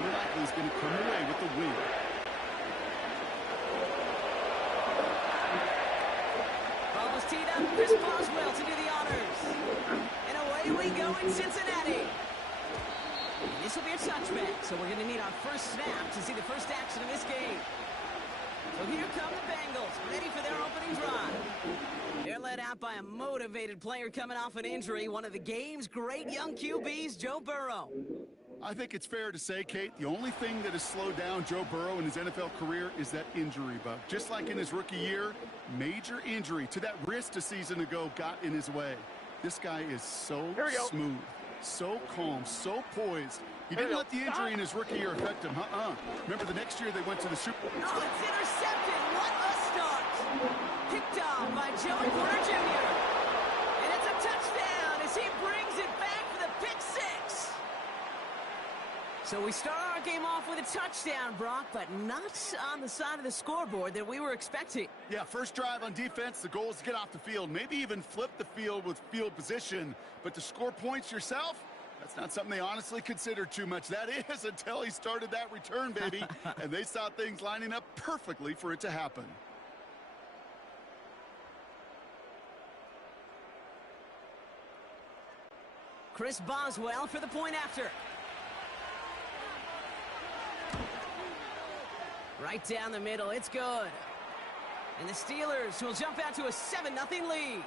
more than likely is going to come away with the win. Ball was teed up. Chris Boswell to do the honors. And away we go in Cincinnati. This will be a touchback, so we're going to need our first snap to see the first action of this game. So here come the Bengals, ready for their opening drive. They're led out by a motivated player coming off an injury, one of the game's great young QBs, Joe Burrow. I think it's fair to say, Kate, the only thing that has slowed down Joe Burrow in his NFL career is that injury bug. Just like in his rookie year, major injury to that wrist a season ago got in his way. This guy is so smooth, so calm, so poised. He didn't let the injury in his rookie year affect him. Remember, the next year they went to the Super Bowl. Oh, it's intercepted. What a start. Picked off by Joey Porter Jr. And it's a touchdown as he brings it back for the pick six. So we start our game off with a touchdown, Brock, but not on the side of the scoreboard that we were expecting. Yeah, first drive on defense, the goal is to get off the field, maybe even flip the field with field position. But to score points yourself, that's not something they honestly considered too much. That is until he started that return, baby. And they saw things lining up perfectly for it to happen. Chris Boswell for the point after. Right down the middle, it's good. And the Steelers will jump out to a 7-0 lead.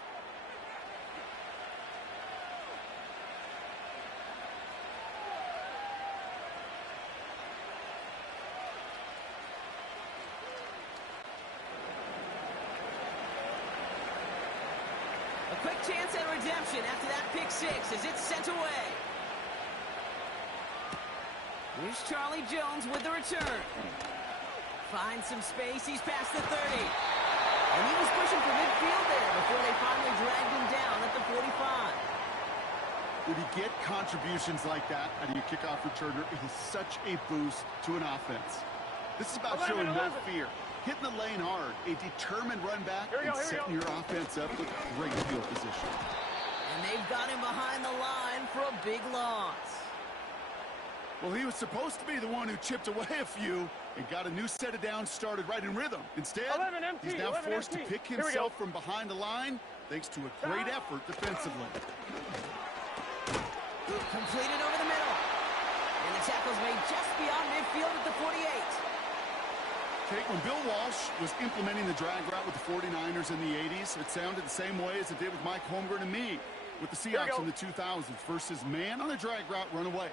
A quick chance at redemption after that pick six as it's sent away. Here's Charlie Jones with the return. Finds some space. He's past the 30. And he was pushing for midfield there before they finally dragged him down at the 45. When you get contributions like that out of your kickoff returner, it is such a boost to an offense. This is about showing no fear. Hitting the lane hard, a determined run back, and setting your offense up with great field position. And they've got him behind the line for a big loss. Well, he was supposed to be the one who chipped away a few and got a new set of downs started right in rhythm. Instead, he's now forced to pick himself from behind the line thanks to a great effort defensively. Completed over the middle. And the tackle's made just beyond midfield at the 48. Kate, when Bill Walsh was implementing the drag route with the 49ers in the 80s, it sounded the same way as it did with Mike Holmgren and me with the Seahawks in the 2000s versus man on a drag route, run away.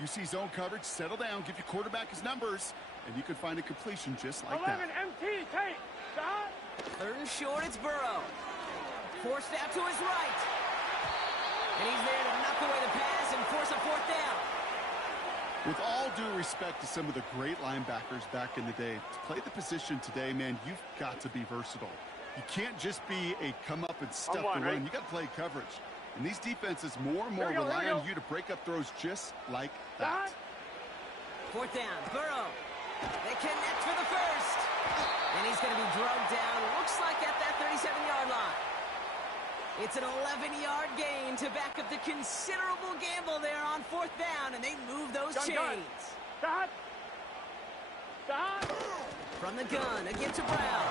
You see zone coverage, settle down, give your quarterback his numbers, and you can find a completion just like 11 that. MT, Kate. Stop. Third and short, it's Burrow. Forced out to his right. And he's there to knock away the pass and force a fourth down. With all due respect to some of the great linebackers back in the day, to play the position today, man, you've got to be versatile. You can't just be a come up and stuff the run. You got to play coverage. And these defenses more and more rely on you to break up throws just like that. Fourth down, Burrow. They connect for the first. And he's going to be drugged down, looks like at that 37-yard line. It's an 11-yard gain to back up the considerable gamble there on fourth down, and they move those chains. Stop. From the gun, again to Brown.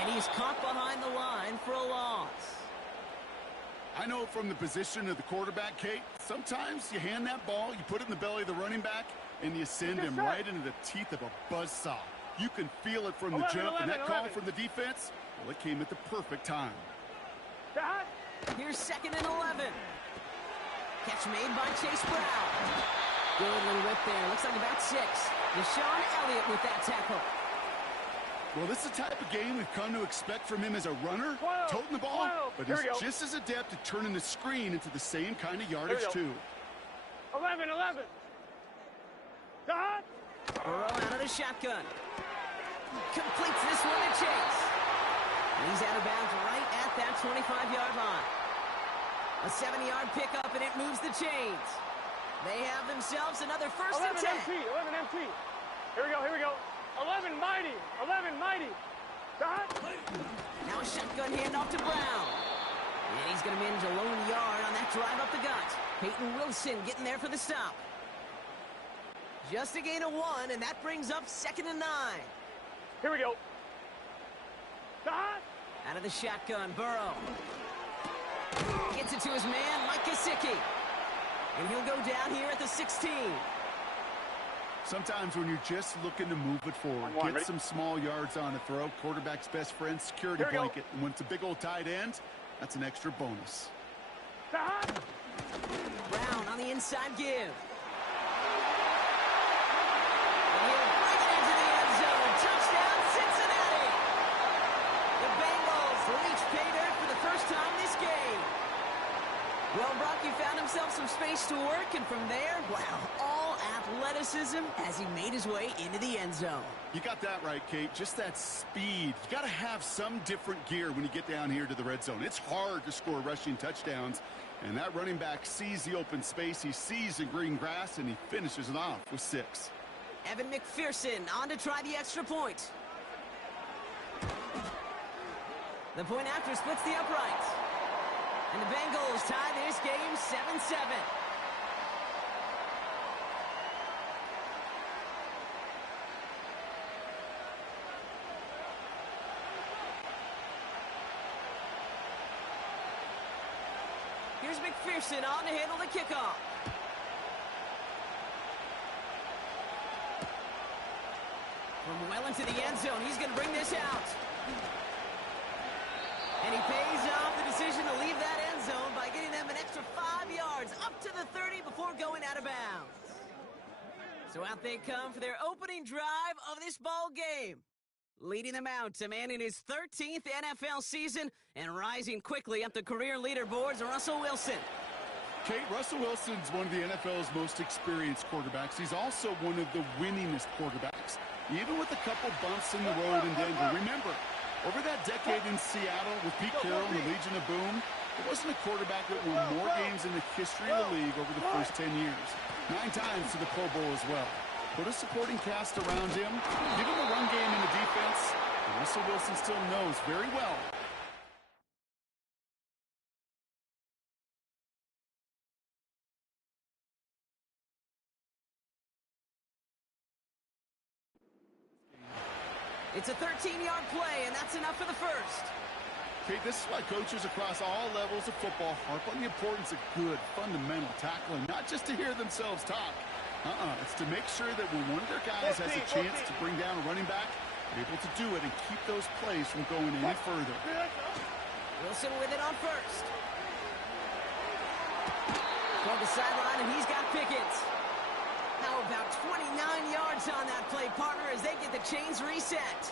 And he's caught behind the line for a loss. I know from the position of the quarterback, Kate, sometimes you hand that ball, you put it in the belly of the running back, and you send him right into the teeth of a buzzsaw. You can feel it from the jump, and that call from the defense, well, it came at the perfect time. Here's 2nd and 11. Catch made by Chase Brown. Good little whip there. Looks like about 6. Deshaun Elliott with that tackle. Well, this is the type of game we've come to expect from him as a runner, toting the ball, but he's just as adept at turning the screen into the same kind of yardage, too. 11. Stop. Burrow out of the shotgun. Completes this one to Chase. He's out of bounds right at that 25-yard line. A 70-yard pickup, and it moves the chains. They have themselves another 1st and 10. 11 MT. Here we go. 11 mighty. Stop. Now a shotgun handoff to Brown. And he's going to manage a lone yard on that drive up the gut. Peyton Wilson getting there for the stop. Just a gain of 1, and that brings up 2nd and 9. Here we go. Stop. Out of the shotgun, Burrow. Gets it to his man, Mike Gesicki. And he'll go down here at the 16. Sometimes when you're just looking to move it forward, get some small yards on a throw, quarterback's best friend, security blanket. And when it's a big old tight end, that's an extra bonus. Stop. Brown on the inside give. And he'll bring it into the end zone. Touchdown, Cincinnati. The Bengals reach pay dirt for the first time this game. Well, Brock, he found himself some space to work, and from there, wow, all athleticism as he made his way into the end zone. You got that right, Kate. Just that speed. You got to have some different gear when you get down here to the red zone. It's hard to score rushing touchdowns, and that running back sees the open space, he sees the green grass, and he finishes it off with 6. Evan McPherson on to try the extra point. The point after splits the uprights. And the Bengals tie this game 7-7. Here's McPherson on to handle the kickoff. From well into the end zone, he's going to bring this out. And he pays off the decision to leave that end zone by getting them an extra 5 yards up to the 30 before going out of bounds. So out they come for their opening drive of this ball game. Leading them out to man in his 13th NFL season and rising quickly up the career leaderboards, Russell Wilson. Kate, Russell Wilson's one of the NFL's most experienced quarterbacks. He's also one of the winningest quarterbacks, even with a couple bumps in the road in Denver. Remember, over that decade in Seattle with Pete Carroll and the Legion of Boom, there wasn't a quarterback that won more games in the history of the league over the first 10 years. 9 times to the Pro Bowl as well. Put a supporting cast around him, give him a run game in the defense, and Russell Wilson still knows very well It's a 13-yard play, and that's enough for the first. Okay, this is why coaches across all levels of football harp on the importance of good, fundamental tackling, not just to hear themselves talk. It's to make sure that when one of their guys has a chance to bring down a running back, they're able to do it and keep those plays from going any further. Wilson with it on first. Toward the sideline, and he's got Pickett. How about 29 yards on that play, partner, as they get the chains reset.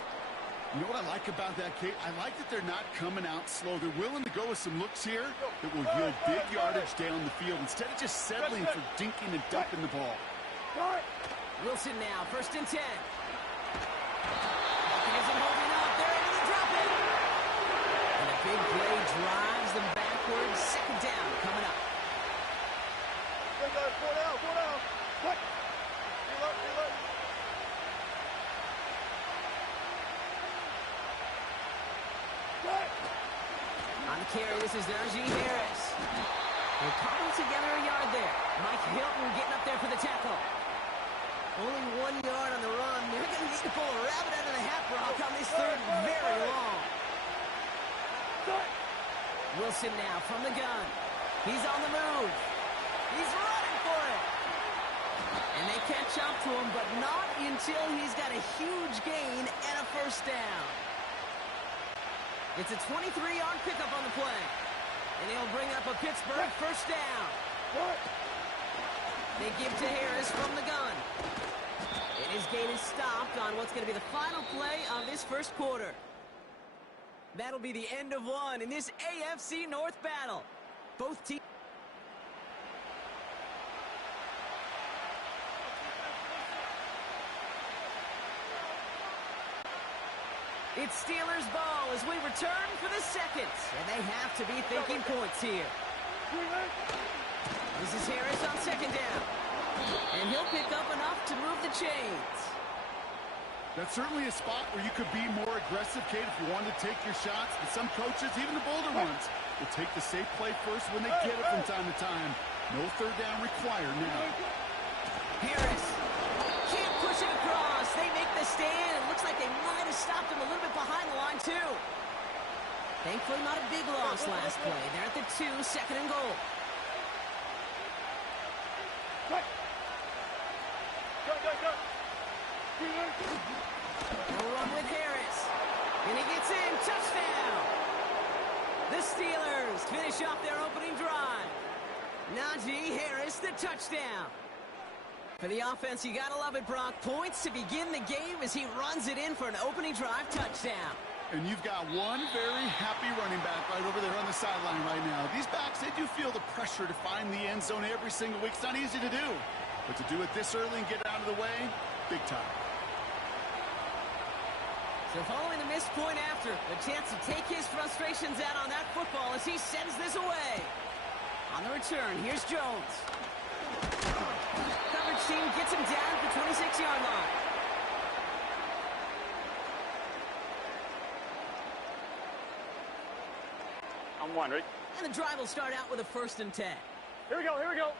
You know what I like about that, Kate? I like that they're not coming out slow. They're willing to go with some looks here that will yield big yardage down the field instead of just settling for dinking and dumping the ball. Wilson now, 1st and 10. He isn't holding up. They're able to drop it. And a big play drives them backwards. 2nd down coming up. On the carry, this is Najee Harris. They're cobbled together a yard there. Mike Hilton getting up there for the tackle. Only 1 yard on the run. They're going to need to pull a rabbit out of the hat, Brock, on this 3rd and very long. Wilson now from the gun. He's on the move. He's running for it. And they catch up to him, but not until he's got a huge gain and a 1st down. It's a 23-yard pickup on the play. And he'll bring up a Pittsburgh 1st down. They give to Harris from the gun. And his gain is stopped on what's going to be the final play of this 1st quarter. That'll be the end of one in this AFC North battle. Both teams. It's Steelers ball as we return for the 2nd. And they have to be thinking points here. This is Harris on 2nd down. And he'll pick up enough to move the chains. That's certainly a spot where you could be more aggressive, Kate, if you wanted to take your shots. But some coaches, even the bolder ones, will take the safe play first when they get it from time to time. No 3rd down required now. Harris second and goal. We'll run with Harris. And he gets in. Touchdown. The Steelers finish off their opening drive. Najee Harris, the touchdown. For the offense, you gotta love it, Brock. Points to begin the game as he runs it in for an opening drive touchdown. And you've got one very happy running back right over there on the sideline right now. These backs, they do feel the pressure to find the end zone every single week. It's not easy to do. But to do it this early and get it out of the way, big time. So following the missed point after, a chance to take his frustrations out on that football as he sends this away. On the return, here's Jones. Coverage team gets him down at the 26-yard line. I'm one, right? And the drive will start out with a 1st and 10. Here we go, here we go.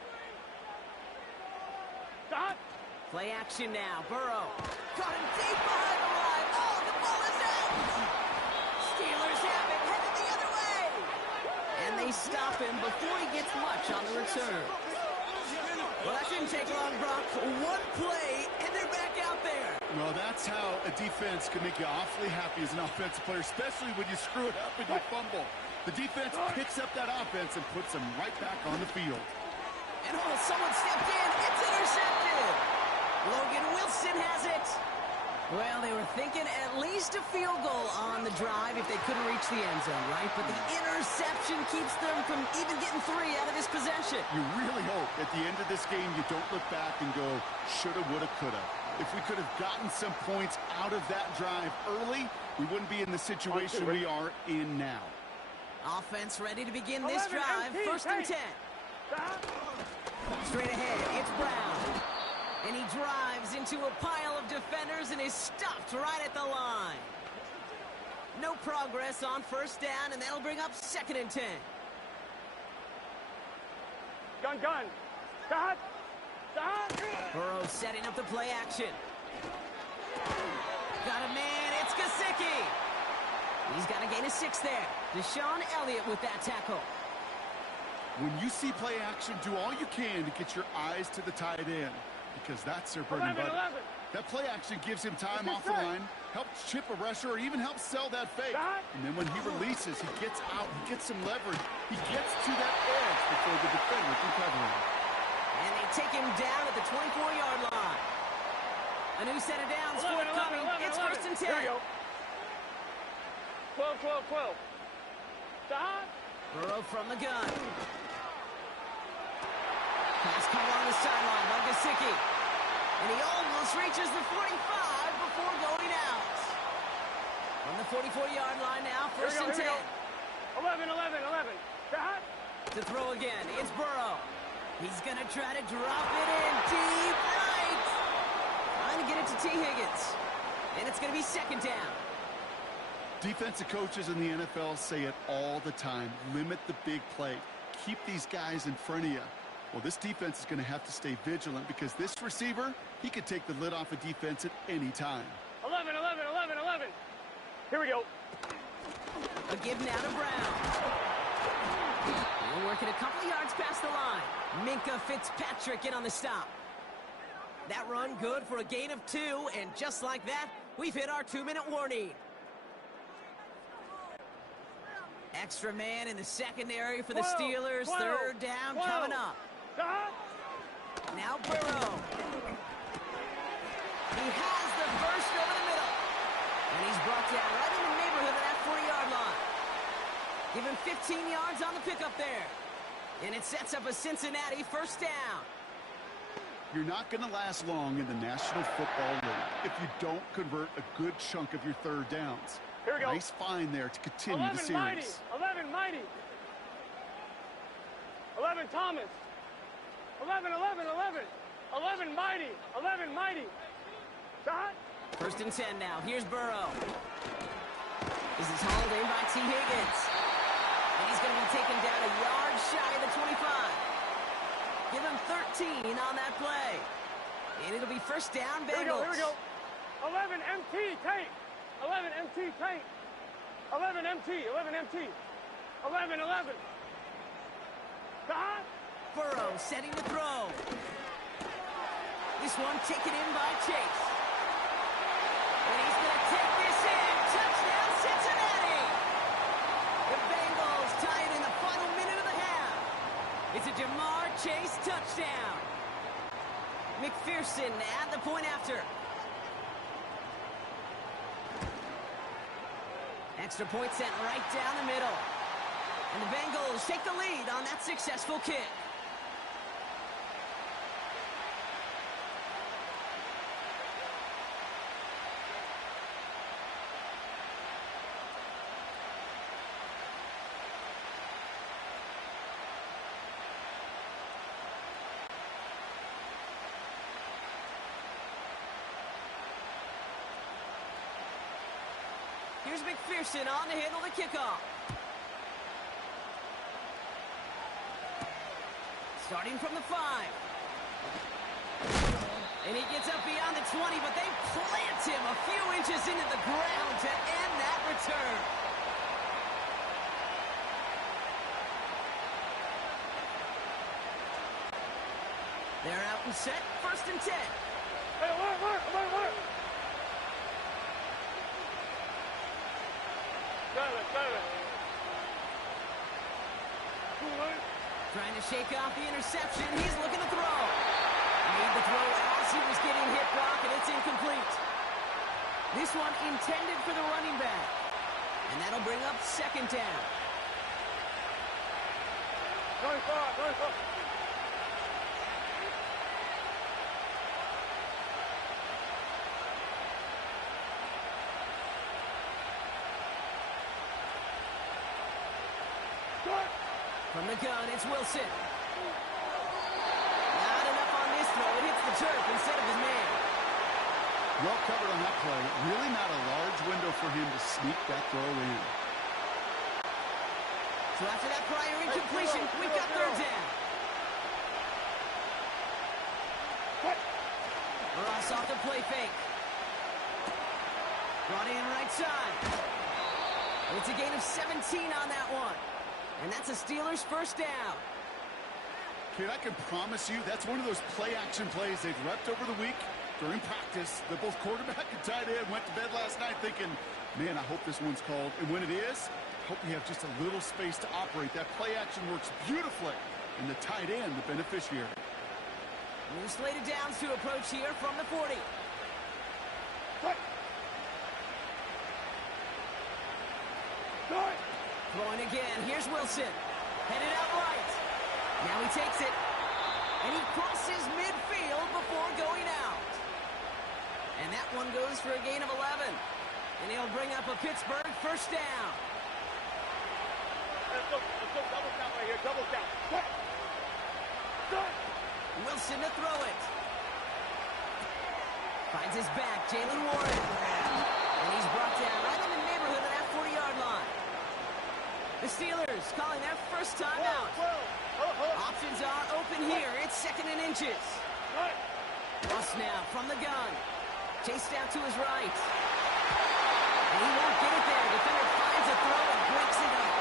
Stop. Play action now. Burrow. Caught him deep behind the line. Oh, the ball is out. Steelers have it, headed the other way. And they stop him before he gets much on the return. Well, that didn't take long, Brock. One play, and they're back out there. Well, that's how a defense can make you awfully happy as an offensive player, especially when you screw it up and you fumble. The defense picks up that offense and puts them right back on the field. And oh, someone stepped in. It's intercepted. Logan Wilson has it. Well, they were thinking at least a field goal on the drive if they couldn't reach the end zone, right? But the interception keeps them from even getting 3 out of this possession. You really hope at the end of this game you don't look back and go, shoulda, woulda, coulda. If we could have gotten some points out of that drive early, we wouldn't be in the situation we are in now. Offense ready to begin this drive. 1st and 10. Straight ahead, it's Brown. And he drives into a pile of defenders and is stopped right at the line. No progress on 1st down, and that'll bring up 2nd and 10. Gun. Stop. Burrow setting up the play action. Got a man, it's Gesicki. He's got to gain a 6 there. Deshaun Elliott with that tackle. When you see play action, do all you can to get your eyes to the tight end, because that's their bread and butter. That play action gives him time off the line, helps chip a rusher, or even helps sell that fake. And then when he releases, he gets out, he gets some leverage. He gets to that edge before the defender can cover him. And they take him down at the 24-yard line. A new set of downs forthcoming. It's 1st and 10. Here we go. 12. Stop. Burrow from the gun. Pass call on the sideline by Gesicki. And he almost reaches the 45 before going out. On the 44-yard line now, 1st and 10. 11. Stop. To throw again, it's Burrow. He's going to try to drop it in deep right. Trying to get it to T. Higgins. And it's going to be 2nd down. Defensive coaches in the NFL say it all the time. Limit the big play. Keep these guys in front of you. Well, this defense is going to have to stay vigilant because this receiver, he could take the lid off a defense at any time. 11. Here we go. A give now to Brown. We're working a couple yards past the line. Minkah Fitzpatrick in on the stop. That run good for a gain of 2, and just like that, we've hit our 2-minute warning. Extra man in the secondary for the Steelers. 3rd down coming up. Now Burrow. He has the first over the middle. And he's brought down right in the neighborhood of that 40-yard line. Give him 15 yards on the pickup there. And it sets up a Cincinnati 1st down. You're not going to last long in the National Football League if you don't convert a good chunk of your 3rd downs. Here we go. Nice find there to continue the series. 11 Mighty. 11 Thomas. 11 Mighty. 11 Mighty. Stop. 1st and 10 now. Here's Burrow. This is hauled in by T. Higgins. And he's going to be taken down a yard shy of the 25. Give him 13 on that play. And it'll be 1st down, Bengals. Here we go. 11 MT, Tate. 11 MT, Tate. 11 MT. 11. Burrow setting to throw. This one taken in by Chase. And he's going to take this in. Touchdown, Cincinnati! The Bengals tie it in the final minute of the half. It's a Jamar Chase touchdown. McPherson at the point after. Extra point sent right down the middle. And the Bengals take the lead on that successful kick. Here's McPherson on to handle the kickoff. Starting from the 5. And he gets up beyond the 20, but they plant him a few inches into the ground to end that return. They're out and set, 1st and 10. Hey, alert! Got it. Trying to shake off the interception. He's looking to throw. Made the throw as he was getting hit, Brock, and it's incomplete. This one intended for the running back. And that'll bring up 2nd down. 95. From the gun, it's Wilson. Not enough on this throw. It hits the turf instead of his man. Well covered on that play. Really not a large window for him to sneak that throw in. So after that prior incompletion, we've got 3rd down. Ross off the play fake. Brought in right side. It's a gain of 17 on that one. And that's a Steelers 1st down. Kid, I can promise you that's one of those play-action plays they've repped over the week during practice. The both quarterback and tight end went to bed last night thinking, man, I hope this one's called. And when it is, I hope we have just a little space to operate. That play-action works beautifully. And the tight end, the beneficiary. New slated downs to approach here from the 40. Throwing again. Here's Wilson. Headed out right. Now he takes it. And he crosses midfield before going out. And that one goes for a gain of 11. And he'll bring up a Pittsburgh 1st down. Let's go double count right here. Double count. Wilson to throw it. Finds his back. Jalen Warren. And he's brought down right in the neighborhood of that 40-yard line. The Steelers calling their 1st time out. Options are open here. It's 2nd and inches. Ross now from the gun. Chased out to his right. And he won't get it there. Defender finds a throw and breaks it up.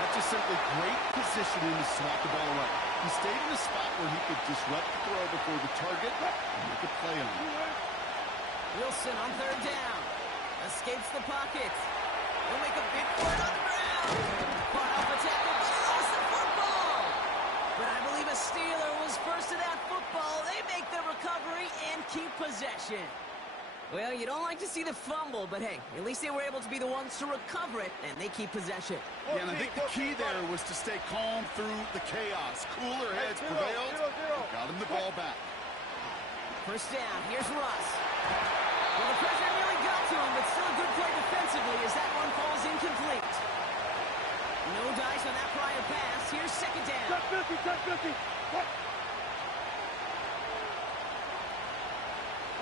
That's just simply great positioning to swat the ball away. He stayed in a spot where he could disrupt the throw before the target and make a play on it. Wilson on 3rd down. Escapes the pocket. He'll make a big play on the ground. Caught off a tackle, but he lost the football. But I believe a Steeler was first to that football. They make the recovery and keep possession. Well, you don't like to see the fumble, but hey, at least they were able to be the ones to recover it, and they keep possession. Yeah, and I think the key there was to stay calm through the chaos. Cooler heads prevailed. Got him the ball back. 1st down. Here's Russ. Well, the pressure nearly got to him, but still a good play defensively as that one falls incomplete. No dice on that prior pass. Here's 2nd down. Touch 50.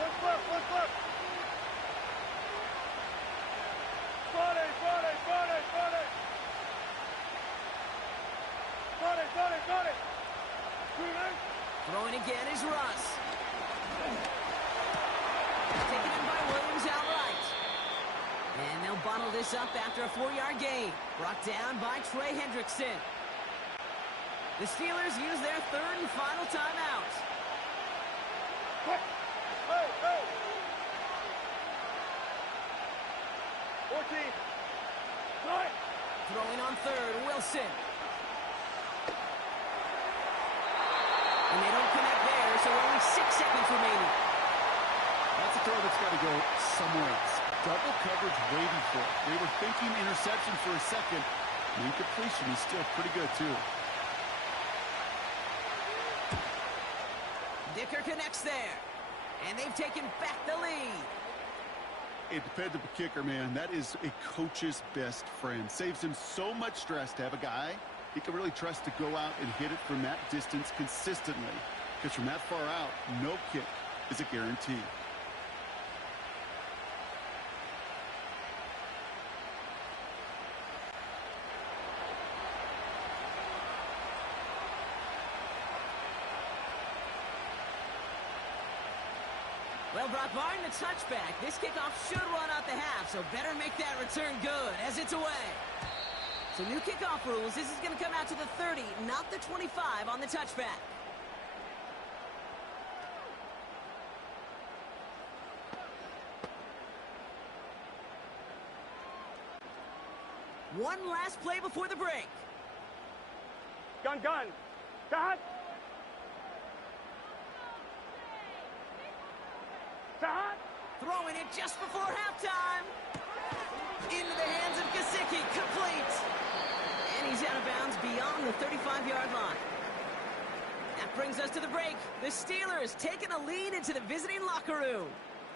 What's left? Got it. Throwing again is Russ. Taken in by Williams outright. And they'll bundle this up after a 4-yard gain. Brought down by Trey Hendrickson. The Steelers use their third and final timeout. Hey, hey. 14. Right. Throwing on third, Wilson. And they don't connect there, so only 6 seconds remaining. That's a throw that's got to go somewhere else. Double coverage waiting for it. They were thinking interception for a second. The incompletion is still pretty good, too. Dicker connects there. And they've taken back the lead. A dependable kicker, man. That is a coach's best friend. Saves him so much stress to have a guy he can really trust to go out and hit it from that distance consistently. Because from that far out, no kick is a guarantee. Well, Brock, barring the touchback, this kickoff should run out the half, so better make that return good as it's away. So new kickoff rules, this is going to come out to the 30, not the 25 on the touchback. One last play before the break. Gun. Dad. Dad. Throwing it just before halftime. Into the hands of Gesicki, complete. And he's out of bounds beyond the 35-yard line. That brings us to the break. The Steelers taking a lead into the visiting locker room.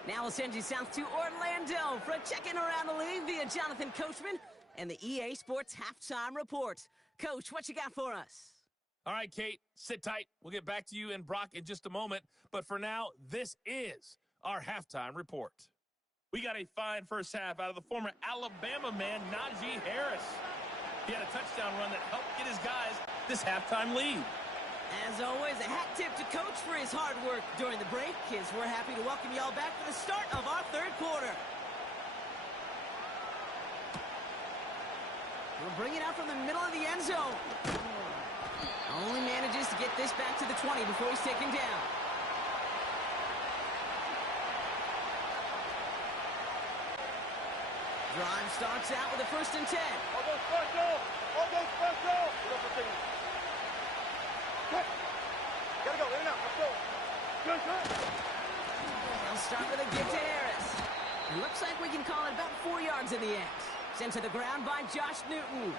Now we'll send you south to Orlando for a check-in around the league via Jonathan Coachman and the EA Sports Halftime Report. Coach, what you got for us? All right, Kate, sit tight. We'll get back to you and Brock in just a moment. But for now, this is our halftime report. We got a fine first half out of the former Alabama man, Najee Harris. He had a touchdown run that helped get his guys this halftime lead. As always, a hat tip to Coach for his hard work during the break, as we're happy to welcome y'all back for the start of our third quarter. We'll bring it out from the middle of the end zone. Only manages to get this back to the 20 before he's taken down. Drive starts out with a 1st and 10. All those special. Gotta go, in and out, let's go. Good. They'll start with a give to Harris. It looks like we can call it about 4 yards in the end. Sent to the ground by Josh Newton.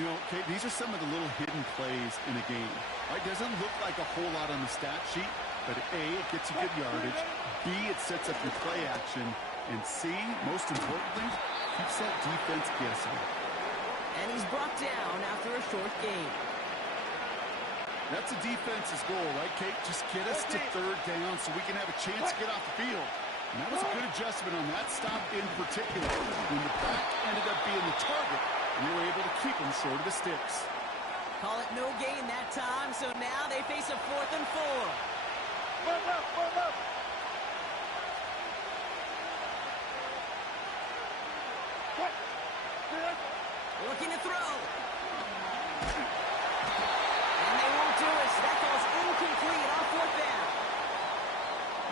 You know, Kate, these are some of the little hidden plays in a game. Right? Doesn't look like a whole lot on the stat sheet, but A, it gets you good yardage. B, it sets up your play action. And C, most importantly, keeps that defense guessing. And he's brought down after a short gain. That's a defense's goal, right, Kate? Just get us to 3rd down so we can have a chance to get off the field. And that was a good adjustment on that stop in particular. When the back ended up being the target, we were able to keep him short of the sticks. Call it no gain that time, so now they face a 4th and 4. Left. Looking to throw. And they won't do it, so that ball's incomplete on 4th down.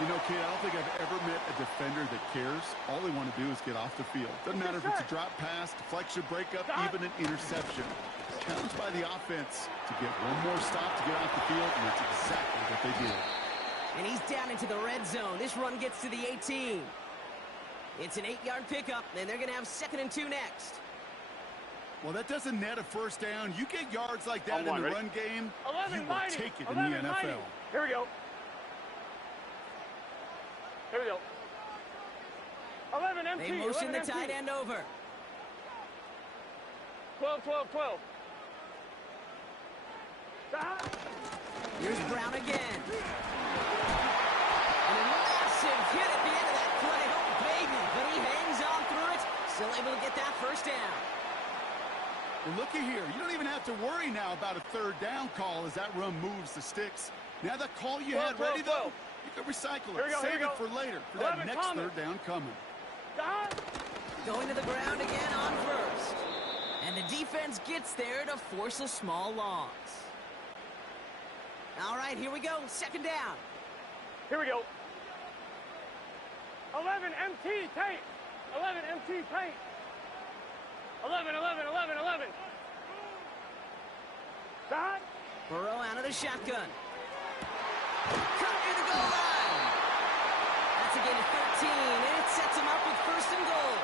You know, Kate, I don't think I've ever met a defender that cares. All they want to do is get off the field. Doesn't matter if it's a drop pass, deflection, breakup, even an interception. Challenged by the offense to get one more stop to get off the field, and that's exactly what they did. And he's down into the red zone. This run gets to the 18. It's an 8-yard pickup, and they're going to have 2nd and 2 next. Well, that doesn't net a 1st down. You get yards like that in the run game, you will take it in the NFL. Here we go. 11 empty. They motion the tight end over. 12. Here's Brown again. And a massive hit at the end of that play. Oh, baby. But he hangs on through it. Still able to get that 1st down. Well, looky here. You don't even have to worry now about a 3rd down call as that run moves the sticks. Now that call you had ready, though, you can recycle it. Save it for later for that next 3rd down coming. Going to the ground again on 1st. And And the defense gets there to force a small loss. All right, here we go. Second down. Here we go. 11 MT tape. 11 MT tape. 11, 11, 11, 11. Dot. Burrow out of the shotgun. Cut near the goal line. That's a gain of 13, and it sets him up with first and goal.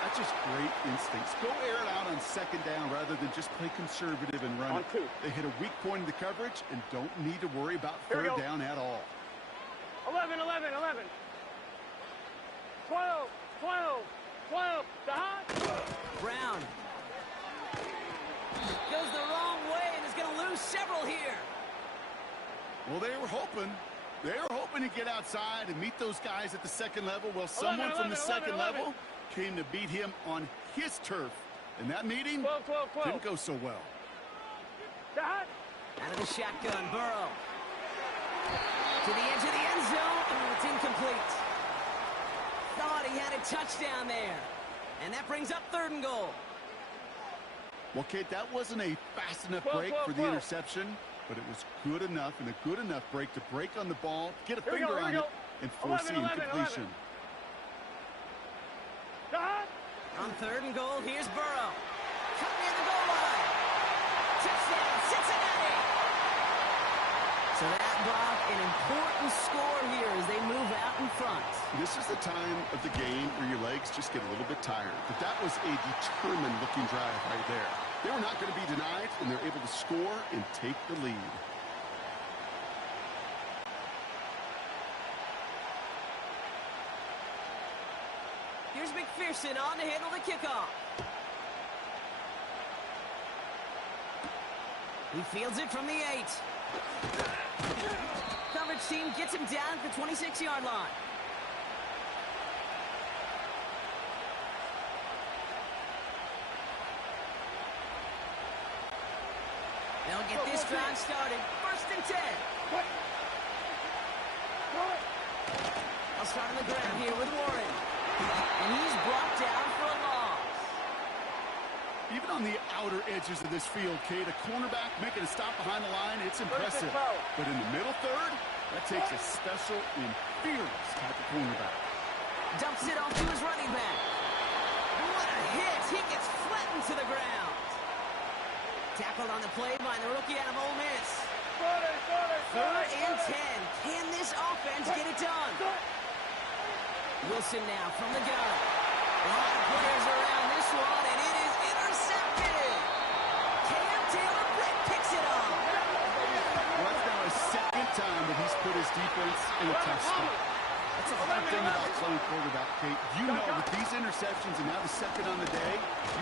That's just great instincts. Go air it out on second down rather than just play conservative and run On it. two. They hit a weak point in the coverage and don't need to worry about Here we third go. down at all. 11, 11, 11. 12, 12, 12. Dot. Brown goes the wrong way and is going to lose several here. Well, they were hoping to get outside and meet those guys at the second level. Well, someone from the second level came to beat him on his turf. And that meeting 12, 12, 12. didn't go so well. Dot. Out of the shotgun, Burrow. To the edge of the end zone. Oh, it's incomplete. Thought he had a touchdown there. And that brings up third and goal. Well, Kate, that wasn't a fast enough 12, break 12, for the 12. interception, but it was good enough and a good enough break to break on the ball, get a Here we finger go, here on we it, go. and force 11, the 11, incompletion. 11. Dot. On third and goal, here's Burrow. Cut near the goal line. Touchdown, Cincinnati. So that brought an important score here as they move out in front. This is the time of the game where your legs just get a little bit tired, but that was a determined-looking drive right there. They were not going to be denied, and they're able to score and take the lead. Here's McPherson on to handle the kickoff. He fields it from the 8. Coverage team gets him down at the 26-yard line. They'll get this drive started. First and 10. I'll start on the ground here with Warren. And he's brought down for a loss. Even on the outer edges of this field, Kate, a cornerback making a stop behind the line, it's impressive. But in the middle third, that takes a special and fearless type of cornerback. Dumps it off to his running back. What a hit. He gets flattened to the ground. Tackled on the play by the rookie out of Ole Miss. Third and 10. Can this offense get it done? Wilson now from the gun. A lot of players around this one, and it is intercepted. Cam Taylor-Britt picks it off. Well, that's now his second time that he's put his defense in a tough spot. That's a hard thing about playing quarterback, Kate. You know, with these interceptions and now the second on the day,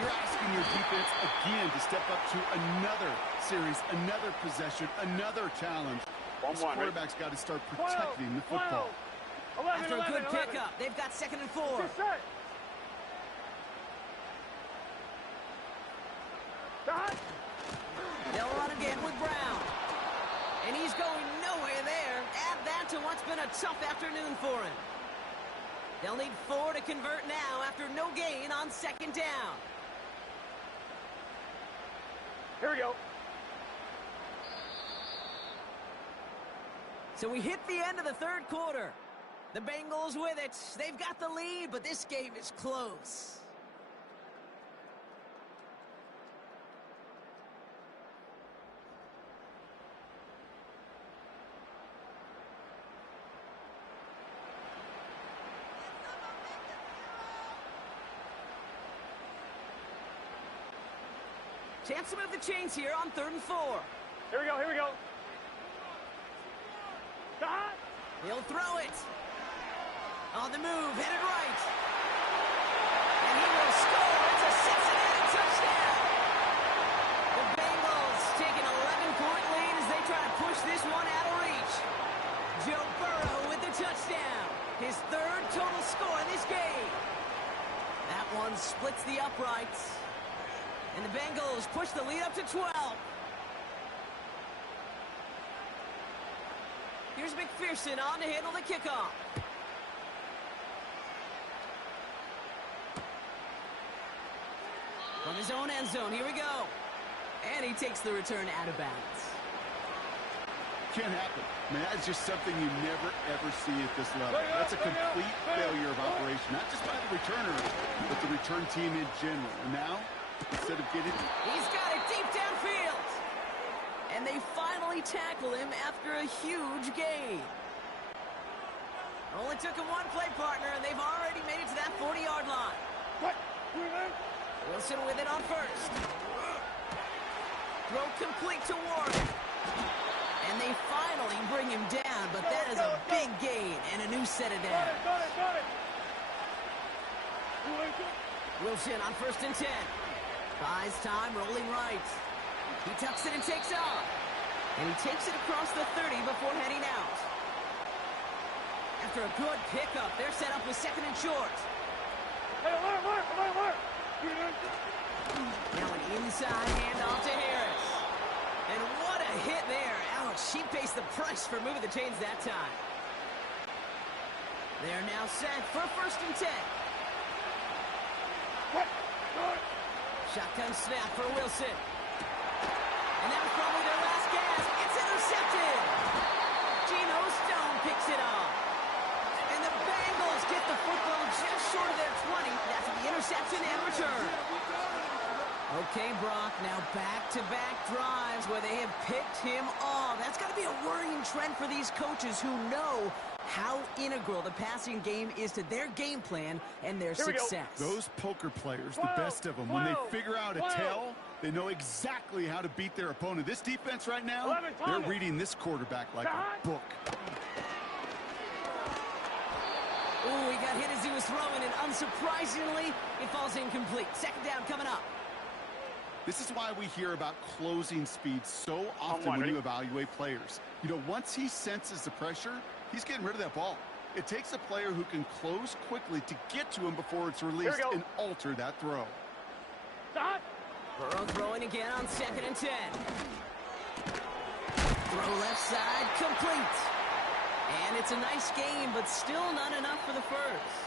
you're asking your defense again to step up to another series, another possession, another challenge. This quarterback's got to start protecting the football. 11, After a 11, good 11. pickup, they've got second and 4. Set. Dot. They'll run again with Brown. And he's going nowhere there. Add that to what's been a tough afternoon for him. They'll need 4 to convert now after no gain on second down. Here we go. So we hit the end of the third quarter. The Bengals with it. They've got the lead, but this game is close. Chance to move the chains here on 3rd and 4. Here we go, here we go. Dot. He'll throw it. On the move, headed right. And he will score. It's a Cincinnati touchdown. The Bengals take an 11-point lead as they try to push this one out of reach. Joe Burrow with the touchdown. His 3rd total score in this game. That one splits the uprights. And the Bengals push the lead up to 12. Here's McPherson on to handle the kickoff. From his own end zone, here we go. And he takes the return out of bounds. Can't happen. Man, that's just something you never, ever see at this level. That's a complete failure of operation, not just by the returner, but the return team in general. And now, instead of getting... He's got it deep downfield. And they finally tackle him after a huge gain. Only took him one play, partner, and they've already made it to that 40-yard line. Wilson with it on first. Throw complete to Warren. And they finally bring him down, but that is a big gain and a new set of downs. Wilson on 1st and 10. Buys time, rolling right. He tucks it and takes off. And he takes it across the 30 before heading out. After a good pickup, they're set up with 2nd and short. Now an inside handoff to Harris. And what a hit there. Ouch, she pays the price for moving the chains that time. They're now set for 1st and 10. Shotgun snap for Wilson. And that was probably their last gasp. It's intercepted. Geno Stone picks it off. And the Bengals get the football just short of their 20. That's the interception and return. Okay, Brock, now back-to-back drives where they have picked him off. That's got to be a worrying trend for these coaches who know how integral the passing game is to their game plan and their success. Those poker players, the best of them, when they figure out a tell, they know exactly how to beat their opponent. This defense right now, they're reading this quarterback like a book. Ooh, he got hit as he was throwing, and unsurprisingly, it falls incomplete. 2nd down coming up. This is why we hear about closing speed so often when you evaluate players. You know, once he senses the pressure, he's getting rid of that ball. It takes a player who can close quickly to get to him before it's released and alter that throw. Burrow throwing again on 2nd and 10. Throw left side, complete. And it's a nice game, but still not enough for the first.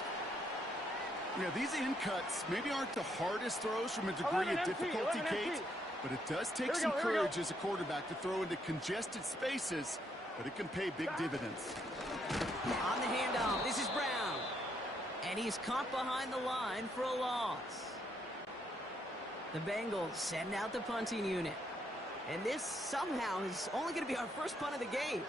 Yeah, these in cuts maybe aren't the hardest throws from a degree of difficulty, Kate, but it does take some courage as a quarterback to throw into congested spaces, but it can pay big dividends. On the handoff, this is Brown. And he's caught behind the line for a loss. The Bengals send out the punting unit. And this somehow is only going to be our first punt of the game.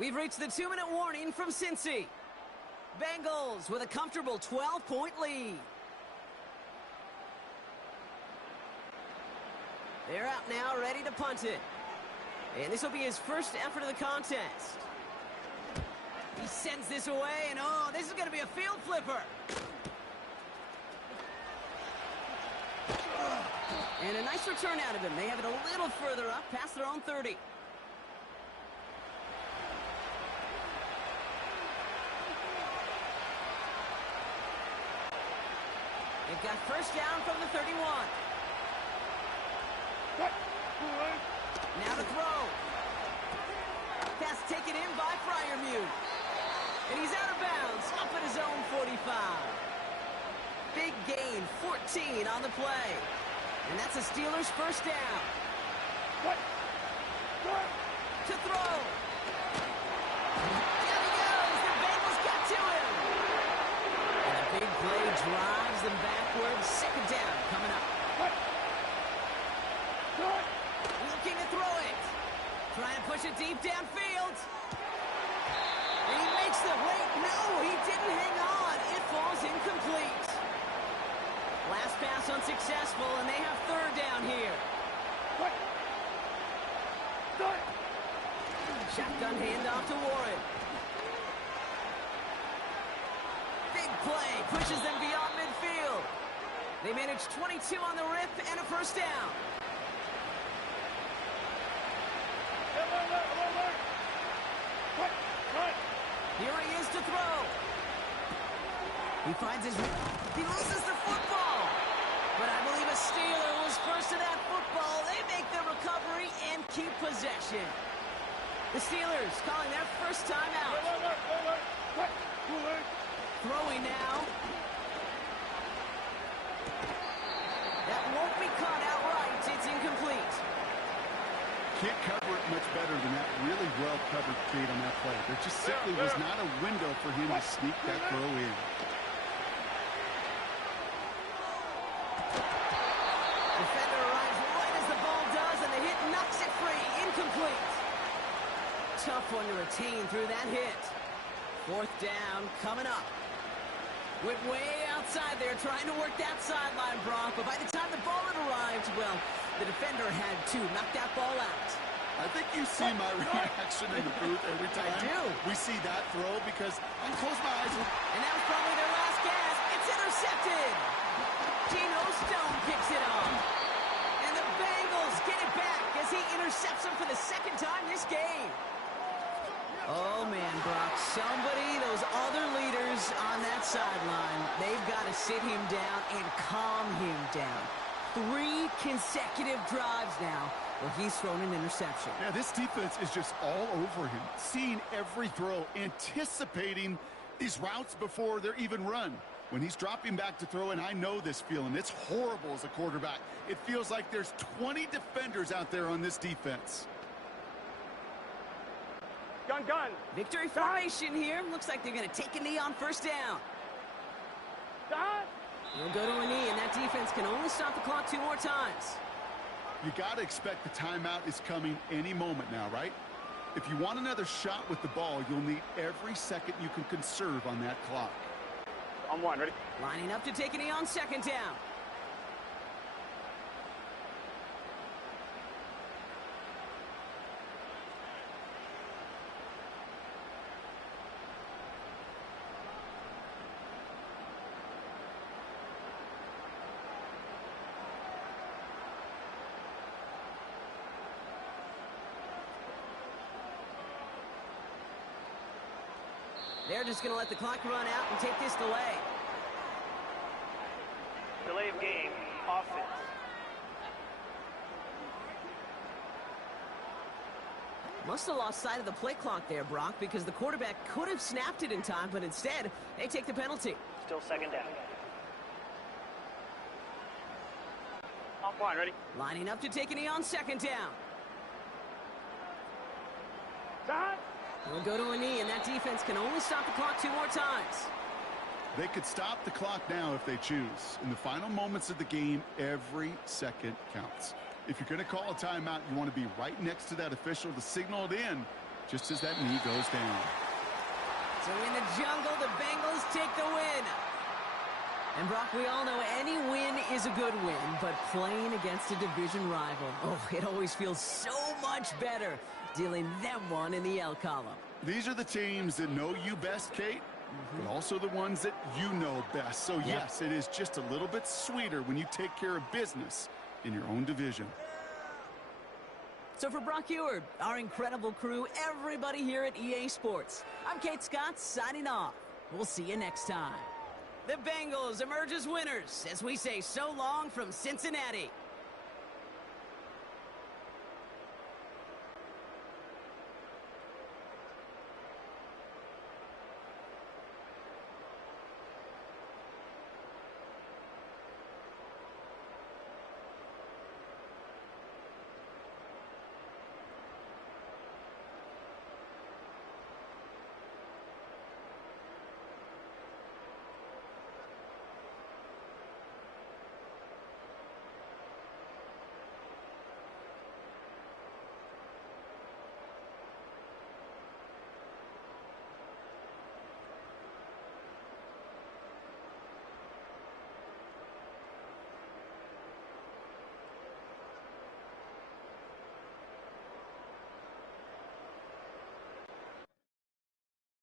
We've reached the 2-minute warning from Cincy. Bengals with a comfortable 12-point lead. They're out now, ready to punt it. And this will be his first effort of the contest. He sends this away, and oh, this is going to be a field flipper. And a nice return out of him. They have it a little further up, past their own 30. They've got 1st down from the 31. Now to throw. Pass taken in by Freiermuth. And he's out of bounds, up at his own 45. Big gain, 14 on the play. And that's the Steelers' 1st down. To throw. Down he goes. The Bengals got to him. And a big play drives them backwards. 2nd down coming up. Looking to throw it. Trying to push it deep downfield. And he makes the wait. No, he didn't hang on. It falls incomplete. Last pass unsuccessful, and they have 3rd down here. Shotgun handoff to Warren. Big play pushes them beyond midfield. They manage 22 on the rip and a 1st down. Here he is to throw. He finds his... He loses the football. But I believe a Steeler was first to that football. They make the recovery and keep possession. The Steelers calling their first timeout. Throwing now. That won't be caught outright. It's incomplete. Can't cover it much better than that. Really well covered, Kate, on that play. There just simply was not a window for him to sneak that throw in. Defender arrives right as the ball does, and the hit knocks it free. Incomplete. Tough one to retain through that hit. Fourth down coming up. Went way outside there, trying to work that sideline, Brock. But by the time the ball had arrived, well, the defender had to knock that ball out. I think you see my reaction in the booth every time we see that throw, because I close my eyes. And that was probably their last gasp. It's intercepted. Geno Stone picks it off. And the Bengals get it back as he intercepts him for the second time this game. Oh, man, Brock, those other leaders on that sideline, they've got to sit him down and calm him down. 3 consecutive drives now where he's thrown an interception. Yeah, this defense is just all over him, seeing every throw, anticipating these routes before they're even run. When he's dropping back to throw, and I know this feeling, it's horrible as a quarterback. It feels like there's 20 defenders out there on this defense. Gun. Victory formation here. Looks like they're going to take a knee on first down. He'll go to a knee, and that defense can only stop the clock 2 more times. You got to expect the timeout is coming any moment now, right? If you want another shot with the ball, you'll need every second you can conserve on that clock. On 1, ready? Lining up to take a knee on second down. They're just going to let the clock run out and take this delay. Delay of game, offense. Must have lost sight of the play clock there, Brock, because the quarterback could have snapped it in time, but instead, they take the penalty. Still second down. On 1, ready? Lining up to take a knee on second down. He'll go to a knee, and that defense can only stop the clock 2 more times. They could stop the clock now if they choose. In the final moments of the game, every second counts. If you're going to call a timeout, you want to be right next to that official to signal it in just as that knee goes down. So in the jungle, the Bengals take the win. And Brock, we all know any win is a good win, but playing against a division rival, it always feels so much better dealing them one in the L column. These are the teams that know you best, Kate, but also the ones that you know best. So, yes, it is just a little bit sweeter when you take care of business in your own division. So for Brock Eward, our incredible crew, everybody here at EA Sports, I'm Kate Scott signing off. We'll see you next time. The Bengals emerge as winners as we say so long from Cincinnati.